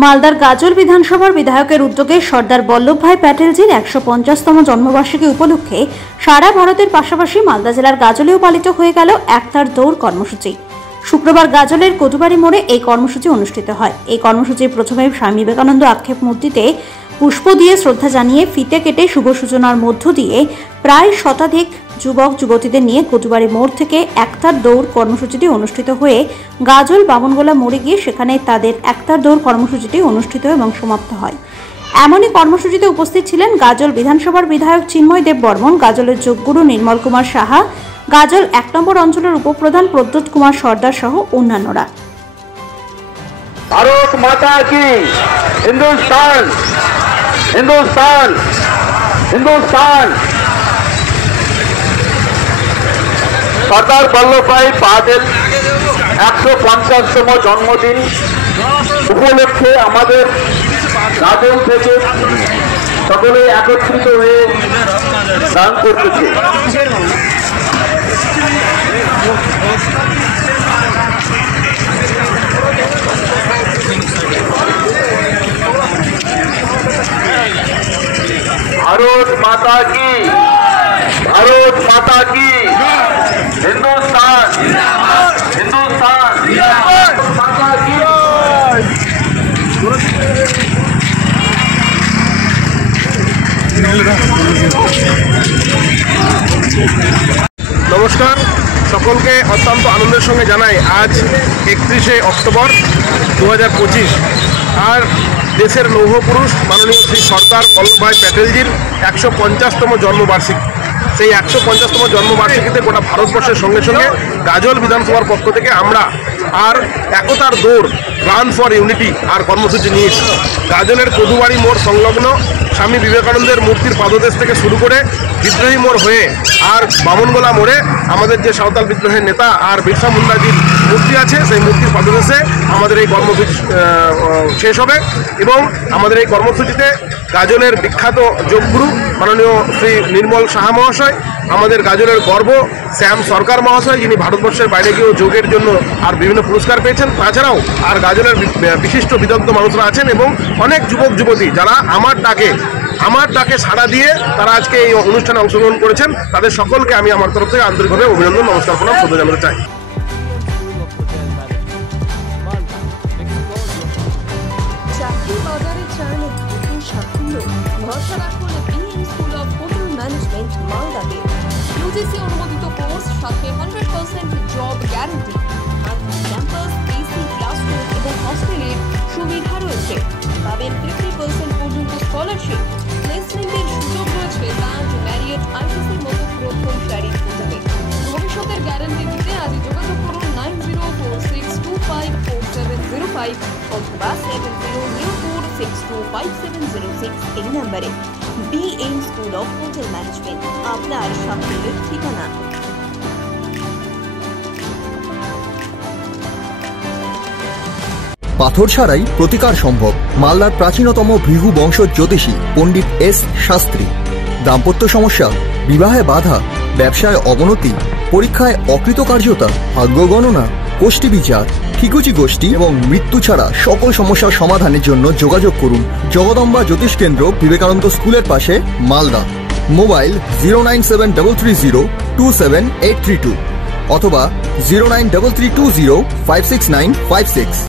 মালদার গাজল বিধানসভার বিধায়কের উদ্যোগে সর্দার বল্লভভাই প্যাটেলজির ১৫০তম জন্মবার্ষিকী উপলক্ষে সারা ভারতের পাশাপাশি মালদা জেলার গাজলেও পালিত হয়ে গেল একতার দৌড় কর্মসূচি। শুক্রবার গাজলের কদুবাড়ি মোড়ে এই কর্মসূচি অনুষ্ঠিত হয়। এই কর্মসূচির প্রথমে স্বামী বিবেকানন্দ আক্ষেপ মূর্তিতে পুষ্প দিয়ে শ্রদ্ধা জানিয়ে ফিতে কেটে শুভ সূচনার মধ্য দিয়ে প্রায় শতাধিক যুবক যুবতীদের নিয়ে কদুবাড়ি মোড় থেকে একতার দৌড় কর্মসূচিটি অনুষ্ঠিত হয়ে গাজল বামনগোলা মোড়ে গিয়ে সেখানে তাদের একতার দৌড় কর্মসূচিটি অনুষ্ঠিত এবং সমাপ্ত হয়। এমনই কর্মসূচিতে উপস্থিত ছিলেন গাজল বিধানসভার বিধায়ক চিন্ময় দেব বর্মন, গাজলের যোগগুরু নির্মল কুমার সাহা, গাজল ১ নম্বর অঞ্চলের উপপ্রধান প্রদ্যোৎ কুমার সর্দার সহ অন্যান্যরা। ভারত মাতা কি, হিন্দুস্তান হিন্দুস্তান হিন্দুস্তান। সর্দার বল্লভভাই প্যাটেল ১৫০তম জন্মদিন উপলক্ষে আমাদের গাজল থেকে সকলে একত্রিত হয়ে গান করতেছে। ভারত মাতা কি, ভারত মাতা কি, হিন্দুস্তান হিন্দুস্তান মাতা কি। নমস্কার, সকলকে অত্যন্ত আনন্দের সঙ্গে জানাই আজ ৩১শে অক্টোবর ২০২৫ আর দেশের লৌহপুরুষ মাননীয় শ্রী সর্দার বল্লভভাই প্যাটেলজির ১৫০তম জন্মবার্ষিকী। সেই ১৫০তম জন্মবার্ষিকীতে গোটা ভারতবর্ষের সঙ্গে সঙ্গে গাজল বিধানসভার পক্ষ থেকে আমরা আর একতার দৌড় রান ফর ইউনিটি আর কর্মসূচি নিয়েছি। গাজলের কদুবাড়ি মোড় সংলগ্ন স্বামী বিবেকানন্দের মূর্তির পাদদেশ থেকে শুরু করে বিদ্রোহী মোড় হয়ে আর বামনগোলা মোড়ে আমাদের যে সাঁওতাল বিদ্রোহের নেতা আর বিরসা মুন্ডাজির মূর্তি আছে, সেই মূর্তির পাদদেশে আমাদের এই কর্মসূচি শেষ হবে। এবং আমাদের এই কর্মসূচিতে গাজলের বিখ্যাত যোগগুরু মাননীয় শ্রী নির্মল সাহা মহাশয়, আমাদের গাজলের গর্ব শ্যাম সরকার মহাশয়, যিনি ভারতবর্ষের বাইরে গিয়েও যোগের জন্য আর বিভিন্ন পুরস্কার পেয়েছেন, তাছাড়াও আর গাজলের বিশিষ্ট বিদগ্ধ মানুষরা আছেন এবং অনেক যুবক যুবতী যারা আমার ডাকে সাড়া দিয়ে তারা আজকে এই অনুষ্ঠানে অংশগ্রহণ করেছেন। তাদের সকলকে আমি আমার তরফ থেকে আন্তরিকভাবে অভিনন্দন, নমস্কার, প্রণাম, শ্রদ্ধা জানাতে চাই। UGC অনুমোদিত কোর্স, সাথে 100% job guarantee, campus, AC classroom এবং হস্টেলের সুবিধা রয়েছে। পাবেন 50% পর্যন্ত স্কলারশিপ, প্লেসমেন্টের সুযোগ রয়েছে ব্যাংক, ম্যারিয়েট, আইসিসির মতো প্রথম সারির হোটেলে। ভবিষ্যতের গ্যারান্টি দিতে আজই যোগাযোগ করুন 9046254705 অথবা 7004625706 এই নম্বরে। BM school of hotel management, আপনার সাফল্যের ঠিকানা। পাথর ছাড়াই প্রতিকার সম্ভব। মালদার প্রাচীনতম ভৃগু বংশ জ্যোতিষী পণ্ডিত এস শাস্ত্রী। দাম্পত্য সমস্যা, বিবাহে বাধা, ব্যবসায় অবনতি, পরীক্ষায় অকৃতকার্যতা, ভাগ্য গণনা, গোষ্ঠী বিচার, ঠিকুচি গোষ্ঠী এবং মৃত্যু ছাড়া সকল সমস্যার সমাধানের জন্য যোগাযোগ করুন জগদম্বা জ্যোতিষ কেন্দ্র, বিবেকানন্দ স্কুলের পাশে, মালদা। মোবাইল 09733027832 অথবা 09332056956।